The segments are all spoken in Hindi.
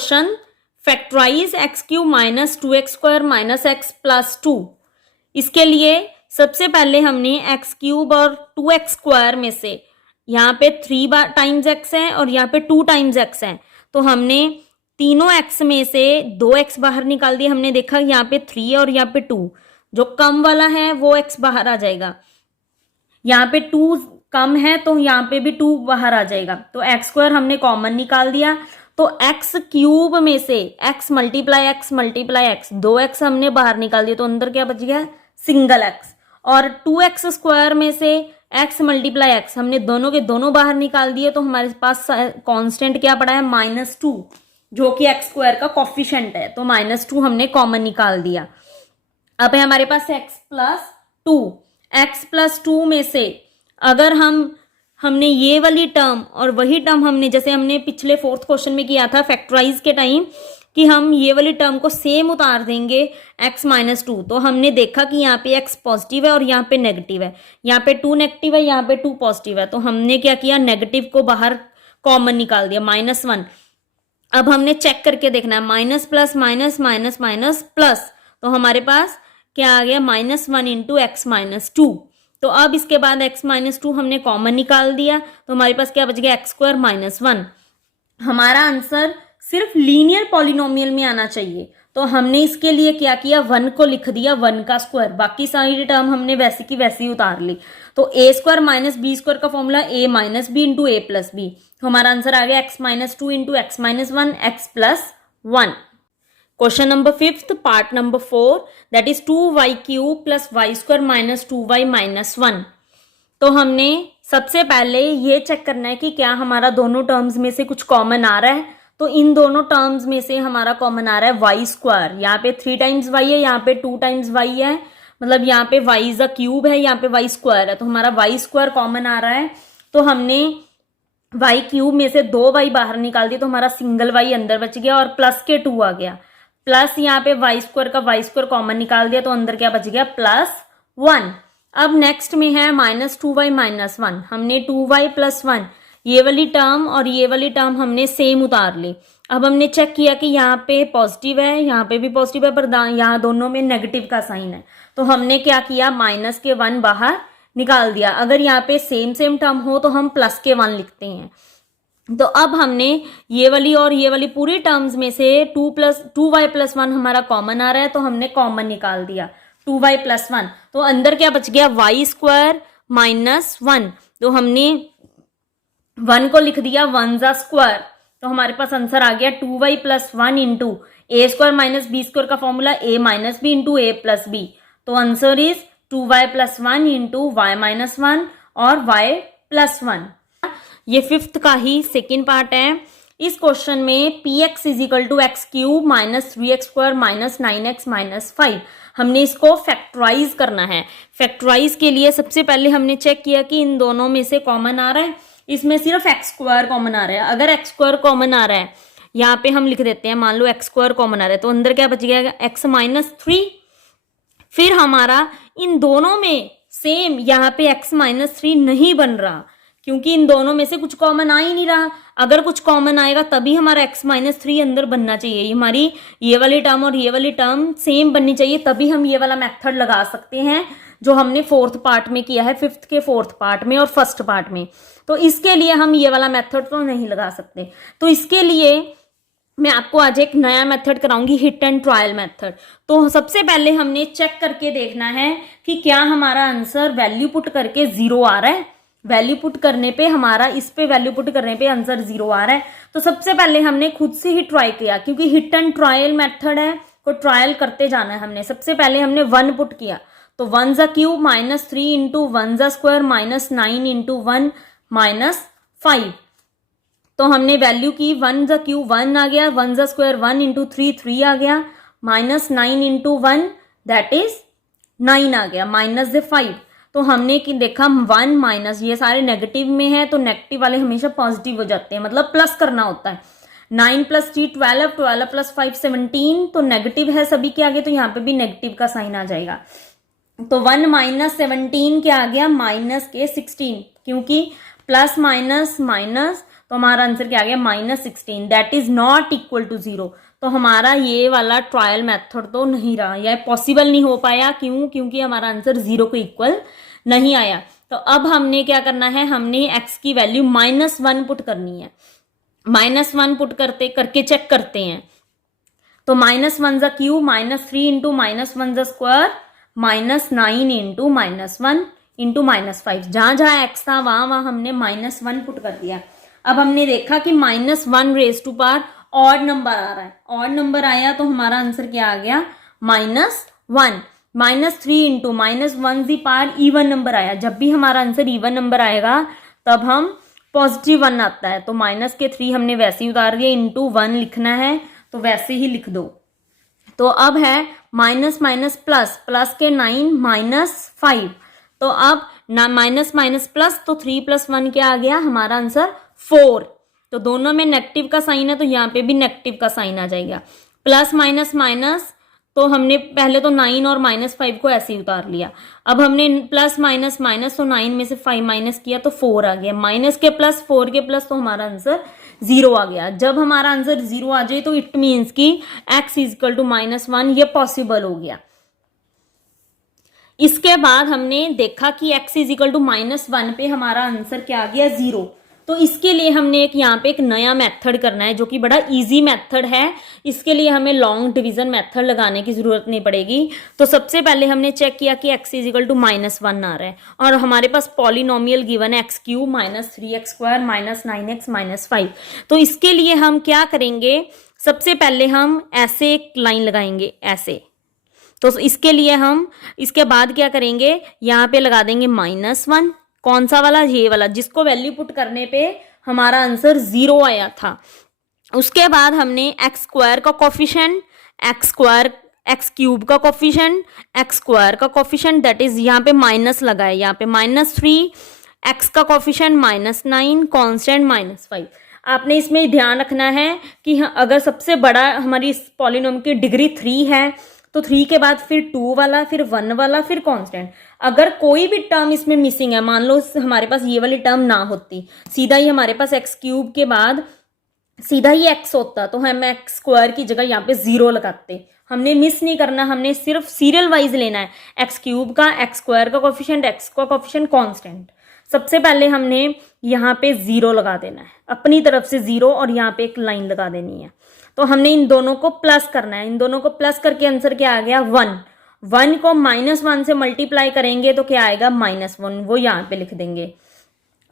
Question factorise x cube minus 2x square minus x plus 2। इसके लिए सबसे पहले हमने एक्स क्यूब और 2x स्क्वायर में से यहाँ पे 3 टाइम्स एक्स है और यहाँ पे 2 टाइम्स एक्स है, तो हमने तीनों एक्स में से 2x बाहर निकाल दिया। हमने देखा यहाँ पे 3 और यहाँ पे 2, जो कम वाला है वो x बाहर आ जाएगा। यहाँ पे 2 कम है तो यहाँ पे भी 2 बाहर आ जाएगा, तो एक्स स्क्वायर हमने कॉमन निकाल दिया। तो एक्स क्यूब में से x मल्टीप्लाई एक्स 2x हमने बाहर निकाल दिया, तो अंदर क्या बच गया, सिंगल x। और 2x स्क्वायर में से x मल्टीप्लाई एक्स हमने दोनों के दोनों बाहर निकाल दिए, तो हमारे पास कांस्टेंट क्या पड़ा है, -2, जो कि एक्स स्क्वायर का कोफिशिएंट है, तो -2 हमने कॉमन निकाल दिया। अब है हमारे पास x प्लस 2 में से अगर हमने ये वाली टर्म और वही टर्म हमने जैसे हमने पिछले 4th क्वेश्चन में किया था फैक्टराइज के टाइम कि हम ये वाली टर्म को सेम उतार देंगे x माइनस 2, तो हमने देखा कि यहाँ पे x पॉजिटिव है और यहाँ पे नेगेटिव है, यहाँ पे 2 नेगेटिव है, यहाँ पे 2 पॉजिटिव है, तो हमने क्या किया, नेगेटिव को बाहर कॉमन निकाल दिया, -1। अब हमने चेक करके देखना है, minus plus minus minus minus plus, तो हमारे पास क्या आ गया, -1 इंटू एक्स माइनस 2। तो अब इसके बाद x माइनस 2 हमने कॉमन निकाल दिया, तो हमारे पास क्या बच गया, एक्स स्क्वायर -1। हमारा आंसर सिर्फ लीनियर पॉलिनोमियल में आना चाहिए, तो हमने इसके लिए क्या किया, 1 को लिख दिया 1 का स्क्वायर, बाकी सारी टर्म हमने वैसी की वैसी उतार ली। तो a square minus B square का formula a minus B into A plus B, तो हमारा आंसर आ गया x minus 2 into X minus 1 X plus 1। Question number 5th part number 4 that is 2y cube plus Y square minus 2y minus 1। तो हमने सबसे पहले ये चेक करना है कि क्या हमारा दोनों टर्म्स में से कुछ कॉमन आ रहा है, तो इन दोनों टर्म्स में से हमारा कॉमन आ रहा है वाई स्क्वायर, यहाँ पे 3 टाइम्स वाई है, यहाँ पे 2 टाइम्स वाई है, मतलब यहाँ पे वाई इज अ क्यूब है, यहाँ पे वाई स्क्वायर है, तो हमारा वाई स्क्वायर कॉमन आ रहा है। तो हमने वाई क्यूब में से 2 वाई बाहर निकाल दिया, तो हमारा सिंगल वाई अंदर बच गया और प्लस के 2 आ गया, प्लस यहाँ पे वाई स्क्वायर का वाई स्क्वायर कॉमन निकाल दिया, तो अंदर क्या बच गया, +1। अब नेक्स्ट में है -2y माइनस 1, हमने 2y प्लस 1 ये वाली टर्म और ये वाली टर्म हमने सेम उतार ली। अब हमने चेक किया कि यहाँ पे पॉजिटिव है, यहाँ पे भी पॉजिटिव है, पर यहाँ दोनों में नेगेटिव का साइन है, तो हमने क्या किया, माइनस के 1 बाहर निकाल दिया। अगर यहाँ पे सेम टर्म हो तो हम प्लस के 1 लिखते हैं। तो अब हमने ये वाली और ये वाली पूरी टर्म्स में से 2y प्लस 1 हमारा कॉमन आ रहा है, तो हमने कॉमन निकाल दिया 2y प्लस 1, तो अंदर क्या बच गया, वाई स्क्वायर माइनस 1, तो हमने 1 को लिख दिया 1 जा स्क्वायर, तो हमारे पास आंसर आ गया 2y plus 1 into A square minus B square का formula a minus B into A plus B, तो answer is 2y plus 1 into Y minus 1 और y प्लस 1। ये 5th का ही सेकेंड पार्ट है। इस क्वेश्चन में px is equal to x cube minus 3x square minus 9x minus 5, हमने इसको फैक्टराइज करना है। फैक्टराइज के लिए सबसे पहले हमने चेक किया कि इन दोनों में से कॉमन आ रहा है, इसमें सिर्फ एक्स स्क्वायर कॉमन आ रहा है। अगर एक्स स्क्वायर कॉमन आ रहा है, यहाँ पे हम लिख देते हैं, मान लो एक्स स्क्वायर कॉमन आ रहा है, तो अंदर क्या बच गया, एक्स माइनस 3। फिर हमारा इन दोनों में सेम यहाँ पे एक्स माइनस 3 नहीं बन रहा, क्योंकि इन दोनों में से कुछ कॉमन आ ही नहीं रहा। अगर कुछ कॉमन आएगा तभी हमारा x माइनस 3 अंदर बनना चाहिए, हमारी ये वाली टर्म और ये वाली टर्म सेम बननी चाहिए, तभी हम ये वाला मेथड लगा सकते हैं जो हमने 4th पार्ट में किया है, 5th के 4th पार्ट में और 1st पार्ट में। तो इसके लिए हम ये वाला मेथड तो नहीं लगा सकते, तो इसके लिए मैं आपको आज एक नया मेथड कराऊंगी, हिट एंड ट्रायल मेथड। तो सबसे पहले हमने चेक करके देखना है कि क्या हमारा आंसर वैल्यू पुट करके 0 आ रहा है, वैल्यू पुट करने पे हमारा इस पे वैल्यू पुट करने पे आंसर 0 आ रहा है। तो सबसे पहले हमने खुद से ही ट्राई किया, क्योंकि हिट एंड ट्रायल मेथड है, को ट्रायल करते जाना है हमने। सबसे पहले हमने 1 पुट किया, तो 1 जा क्यूब माइनस 3 इंटू 1 जा स्क्वायर माइनस 9 इंटू 1 माइनस 5, तो हमने वैल्यू की 1 जा क्यूब 1 आ गया, 1 जा स्क्वायर 1 इंटू 3 आ गया, माइनस 9 इंटू 1 दैट इज 9 आ गया, माइनस 5। तो हमने कि देखा 1 माइनस, ये सारे नेगेटिव में है, तो नेगेटिव वाले हमेशा पॉजिटिव हो जाते हैं, मतलब प्लस करना होता है। 9 प्लस 3 12, 12 प्लस 5 17, तो नेगेटिव है सभी के आगे, तो यहाँ पे भी नेगेटिव का साइन आ जाएगा। तो 1 माइनस 17 क्या आ गया, माइनस के 16, क्योंकि प्लस माइनस माइनस, तो हमारा आंसर क्या आ गया -16, that is not equal to 0। तो हमारा ये वाला ट्रायल मेथड तो नहीं रहा, या पॉसिबल नहीं हो पाया। क्यों? क्योंकि हमारा आंसर 0 को इक्वल नहीं आया। तो अब हमने क्या करना है, हमने x की वैल्यू -1 पुट करनी है। -1 पुट करके चेक करते हैं। तो -1 ज़ा क्यूब, -3 इंटू -1 ज़ा स्क्वायर, -9 इंटू -1 इंटू -5। जहां जहां x था वहां हमने -1 पुट कर दिया। अब हमने देखा कि -1 raise to power odd number आ रहा है, ऑड नंबर आया तो हमारा आंसर क्या आ गया -1। -3 into -1 the power even number आया। जब भी हमारा आंसर इवन नंबर आएगा तब हम +1 आता है। तो -3 हमने वैसे ही उतार दिया, इंटू 1 लिखना है तो वैसे ही लिख दो। तो अब है माइनस माइनस प्लस, प्लस के 9 -5। तो अब ना माइनस माइनस प्लस, तो 3 + 1 क्या आ गया हमारा आंसर 4। तो दोनों में नेगेटिव का साइन है तो यहाँ पे भी नेगेटिव का साइन आ जाएगा। प्लस माइनस माइनस, तो हमने पहले तो 9 और -5 को ऐसे ही उतार लिया। अब हमने प्लस माइनस माइनस, तो 9 में से 5 माइनस किया तो 4 आ गया। माइनस के प्लस 4 के प्लस, तो हमारा आंसर 0 आ गया। जब हमारा आंसर 0 आ जाए तो इट मीन्स कि x = -1 ये पॉसिबल हो गया। इसके बाद हमने देखा कि x = -1 पे हमारा आंसर क्या आ गया 0। तो इसके लिए हमने यहाँ पे एक नया मेथड करना है जो कि बड़ा इजी मेथड है। इसके लिए हमें लॉन्ग डिवीजन मेथड लगाने की जरूरत नहीं पड़ेगी। तो सबसे पहले हमने चेक किया कि x = -1 आ रहा है और हमारे पास पॉलिनोमियल गिवन है x³ -3x² -9x -5। तो इसके लिए हम क्या करेंगे, सबसे पहले हम ऐसे एक लाइन लगाएंगे ऐसे। तो इसके लिए हम इसके बाद क्या करेंगे, यहाँ पे लगा देंगे -1। कौन सा वाला? ये वाला, जिसको वैल्यू पुट करने पे हमारा आंसर 0 आया था। उसके बाद हमने x² का कोफिशिएंट, x³ का कोफिशिएंट, x² का कोफिशिएंट, दैट इज यहाँ पे माइनस लगाए, यहाँ पे -3, x का कोफिशिएंट -9, कांस्टेंट -5। आपने इसमें ध्यान रखना है कि अगर सबसे बड़ा हमारी इस पॉलिनोम की डिग्री 3 है तो 3 के बाद फिर 2 वाला, फिर 1 वाला, फिर कांस्टेंट। अगर कोई भी टर्म इसमें मिसिंग है, मान लो हमारे पास ये वाली टर्म ना होती, सीधा ही हमारे पास x³ के बाद सीधा ही x होता, तो हम x² की जगह यहाँ पे 0 लगाते। हमने मिस नहीं करना, हमने सिर्फ सीरियल वाइज लेना है। x³ का, x² का कोफिशिएंट, x का कोफिशिएंट, कांस्टेंट। सबसे पहले हमने यहाँ पे 0 लगा देना है, अपनी तरफ से 0, और यहाँ पे एक लाइन लगा देनी है। तो हमने इन दोनों को प्लस करना है, इन दोनों को प्लस करके आंसर क्या आ गया 1। 1 को -1 से मल्टीप्लाई करेंगे तो क्या आएगा -1, वो यहाँ पे लिख देंगे।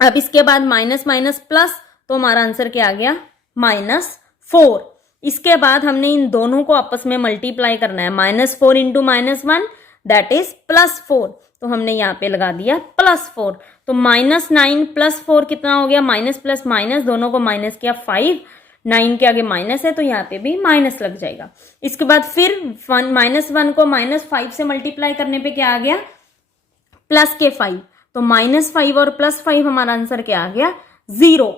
अब इसके बाद माइनस माइनस प्लस, तो हमारा आंसर क्या आ गया -4। इसके बाद हमने इन दोनों को आपस में मल्टीप्लाई करना है, -4 इंटू -1 दैट इज +4। तो हमने यहाँ पे लगा दिया +4। तो -9 + 4 कितना हो गया, माइनस प्लस माइनस, दोनों को माइनस किया 5, 9 के आगे माइनस है तो यहाँ पे भी माइनस लग जाएगा। इसके बाद फिर -1 को -5 से मल्टीप्लाई करने पे क्या आ गया +5। तो -5 और +5 हमारा आंसर क्या आ गया 0।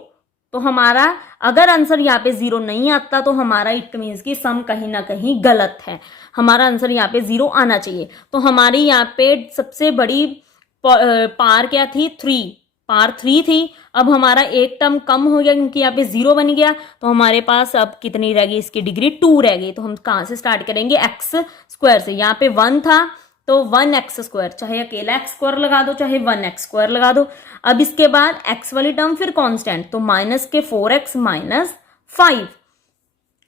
तो हमारा अगर आंसर यहाँ पे 0 नहीं आता तो हमारा इट मीन्स की सम कहीं ना कहीं गलत है। हमारा आंसर यहाँ पे 0 आना चाहिए। तो हमारी यहाँ पे सबसे बड़ी पार क्या थी 3, पार 3 थी। अब हमारा एक टर्म कम हो गया क्योंकि यहाँ पे 0 बन गया। तो हमारे पास अब कितनी रह गई, इसकी डिग्री 2 रह गई। तो हम कहाँ से स्टार्ट करेंगे, x² से। यहाँ पे 1 था तो 1x², चाहे अकेला x² लगा दो चाहे 1x² लगा दो। अब इसके बाद x वाली टर्म फिर कांस्टेंट, तो -4x -5।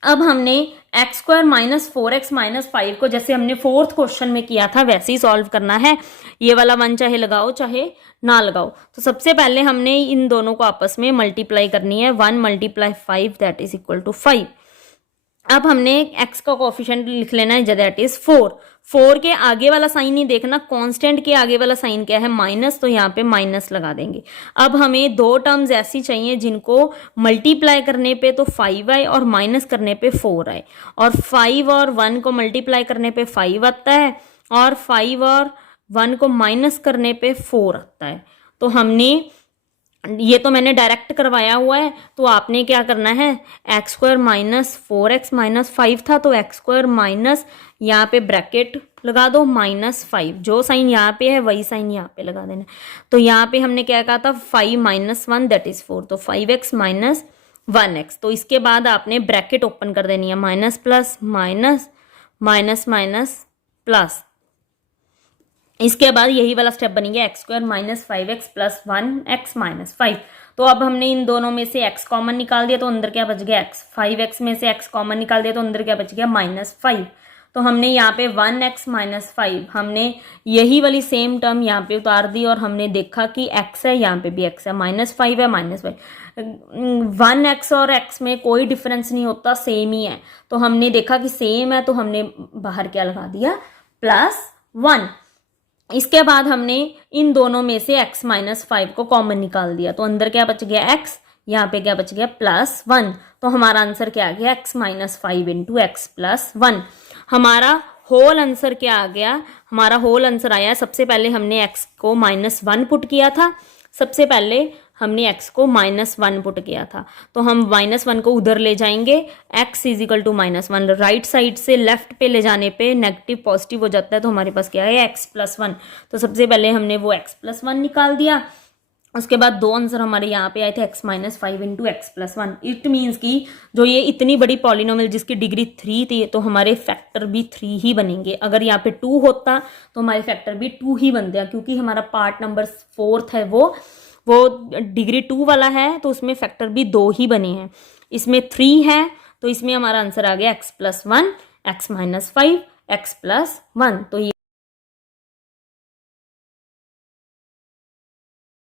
अब हमने x² -4x -5 को जैसे हमने 4th क्वेश्चन में किया था वैसे ही सॉल्व करना है। ये वाला 1 चाहे लगाओ चाहे ना लगाओ। तो सबसे पहले हमने इन दोनों को आपस में मल्टीप्लाई करनी है, 1 × 5 दैट इज इक्वल टू 5। अब हमने x का कोफिशिएंट लिख लेना है दैट इज 4। 4 के आगे वाला साइन नहीं देखना, कांस्टेंट के आगे वाला साइन क्या है माइनस, तो यहाँ पे माइनस लगा देंगे। अब हमें 2 टर्म्स ऐसी चाहिए जिनको मल्टीप्लाई करने पे तो 5 आए और माइनस करने पे 4 आए। और 5 और 1 को मल्टीप्लाई करने पे 5 आता है और 5 और 1 को माइनस करने पे 4 आता है। तो हमने ये तो मैंने डायरेक्ट करवाया हुआ है, तो आपने क्या करना है x² -4x -5 था तो x² माइनस यहाँ पे ब्रैकेट लगा दो -5, जो साइन यहाँ पे है वही साइन यहाँ पे लगा देना। तो यहाँ पे हमने क्या कहा था 5 - 1 दैट इज 4, तो 5x 1x। तो इसके बाद आपने ब्रैकेट ओपन कर देनी है, minus plus minus minus minus plus. इसके बाद यही वाला स्टेप बनेगा x square minus 5x plus 1x minus 5। तो अब हमने इन दोनों में से x कॉमन निकाल दिया तो अंदर क्या बच गया x। 5x में से x कॉमन निकाल दिया तो अंदर क्या बच गया माइनस 5। तो हमने यहाँ पे 1x माइनस 5 हमने यही वाली सेम टर्म यहाँ पे उतार दी और हमने देखा कि x है, यहाँ पे भी x है, माइनस 5 है, माइनस 5। 1x और x में कोई डिफरेंस नहीं होता, सेम ही है। तो हमने देखा कि सेम है तो हमने बाहर क्या लगा दिया, +1। इसके बाद हमने इन दोनों में से x माइनस 5 को कॉमन निकाल दिया तो अंदर क्या बच गया x, यहाँ पे क्या बच गया +1। तो हमारा आंसर क्या आ गया, x minus 5 into x plus 1। हमारा होल आंसर क्या आ गया, हमारा होल आंसर आया, सबसे पहले हमने x को -1 पुट किया था, सबसे पहले हमने x को -1 पुट किया था। तो हम -1 को उधर ले जाएंगे, x equal to -1 right side से लेफ्ट पे ले जाने पे नेगेटिव पॉजिटिव हो जाता है। तो हमारे पास क्या है, x प्लस 1। तो सबसे पहले हमने वो x प्लस 1 निकाल दिया। उसके बाद दो आंसर हमारे यहाँ पे आए थे x minus 5 into x plus 1। It means कि जो ये इतनी बड़ी पॉलिनोमियल जिसकी डिग्री 3 थी तो हमारे फैक्टर भी 3 ही बनेंगे। अगर यहाँ पे 2 होता तो हमारे फैक्टर भी 2 ही बनते, क्योंकि हमारा पार्ट नंबर 4 है वो डिग्री 2 वाला है तो उसमें फैक्टर भी 2 ही बने हैं। इसमें 3 है तो इसमें हमारा आंसर आ गया x plus 1, x minus 5, x plus 1। तो ये